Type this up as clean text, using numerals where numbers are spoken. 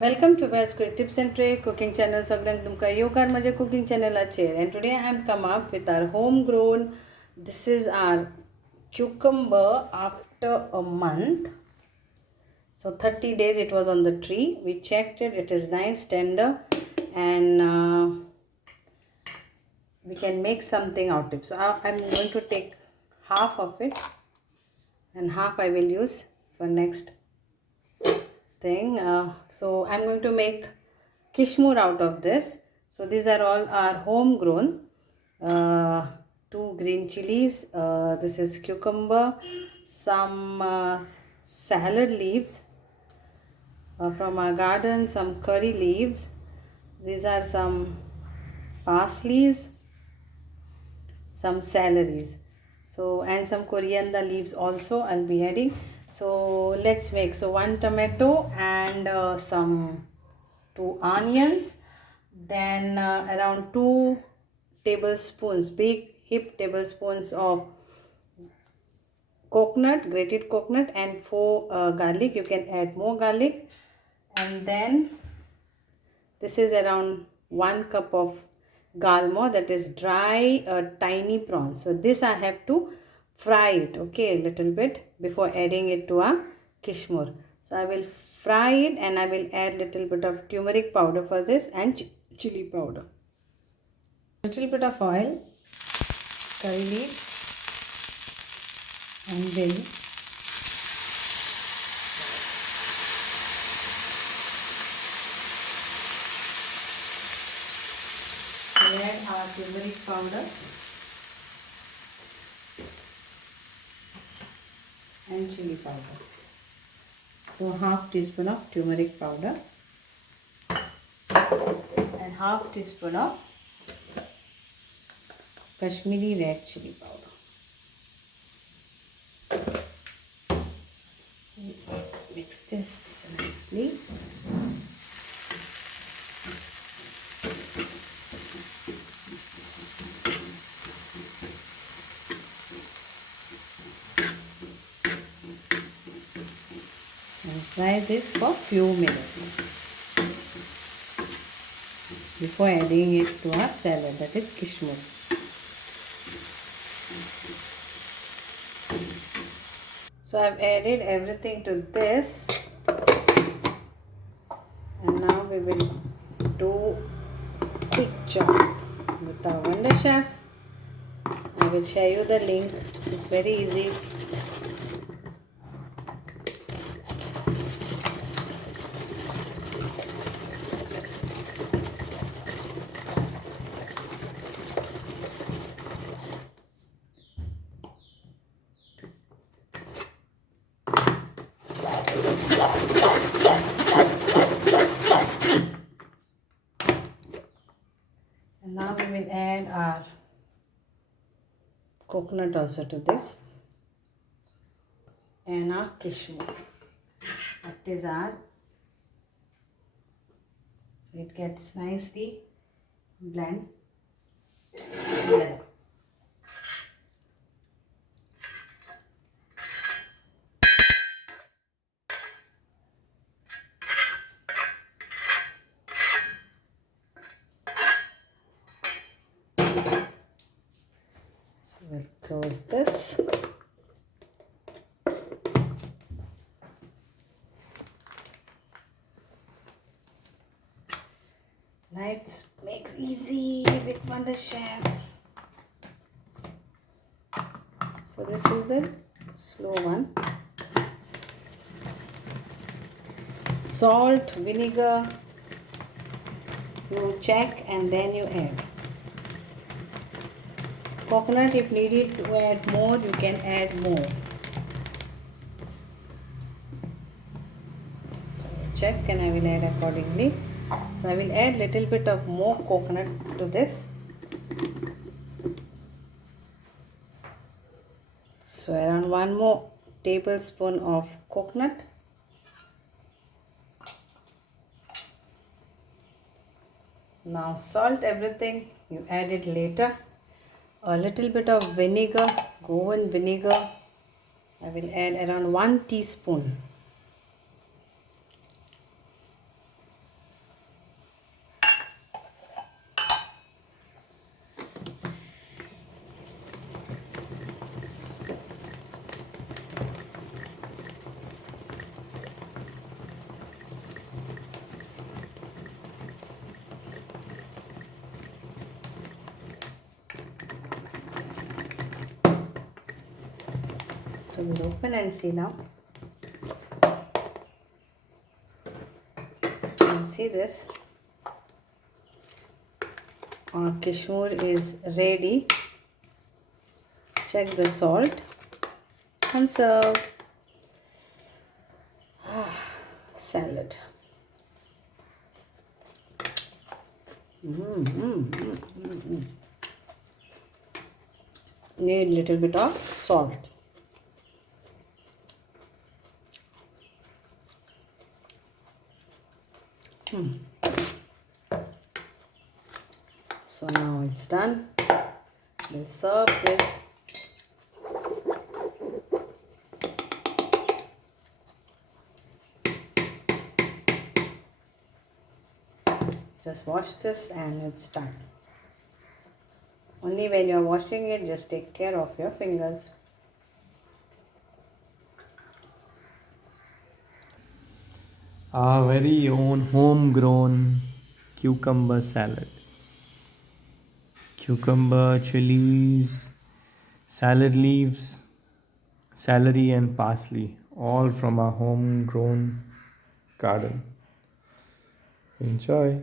Welcome to Val's Quick Tips and Tricks cooking channel. सगळ्यांक तुमका येवकार माझ्या cooking channelaचेर. And today I have come up with our homegrown. This is our cucumber after a month. So 30 days it was on the tree. We checked it. It is nice, tender, and we can make something out of it. So I'm going to take half of it, and half I will use for next thing. So I'm going to make Kismoor out of this. So these are all our homegrown. 2 green chilies. This is cucumber. Some salad leaves from our garden. Some curry leaves. These are some parsleys. Some celeries. So and some coriander leaves also I'll be adding. So let's make. So 1 tomato and some 2 onions, then around 2 tablespoons, big hip tablespoons of coconut, grated coconut, and 4 garlic. You can add more garlic. And then this is around 1 cup of galmo, that is dry tiny prawns. So this I have to fry it, okay, a little bit before adding it to our Kismoor. So I will fry it, and I will add little bit of turmeric powder for this and chili powder. Little bit of oil, curry leaves, and then add our turmeric powder and chili powder. So half teaspoon of turmeric powder and half teaspoon of Kashmiri red chili powder. Mix this nicely. Fry this for few minutes before adding it to our salad, that is Kismoor. So I've added everything to this, and now we will do quick chop with our Wonder Chef. I will share you the link. It's very easy. And now we will add our coconut also to this, and our Kismoor. That is our, so it gets nicely blend together. We'll close this. Life makes easy with Wonder Chef. So this is the slow one. Salt, vinegar, you check and then you add. Coconut, if needed to add more, you can add more. So check, and I will add accordingly. So I will add little bit of more coconut to this. So around 1 more tablespoon of coconut. Now salt everything, you add it later. A little bit of vinegar, Goan vinegar. I will add around 1 teaspoon. So we'll open and see now. You can see this. Our Kismoor is ready. Check the salt and serve. Salad. Need little bit of salt. So now it's done. We'll serve this. Just wash this and it's done. Only when you're washing it, just take care of your fingers. Our very own homegrown cucumber salad. Cucumber, chilies, salad leaves, celery, and parsley, all from our homegrown garden. Enjoy.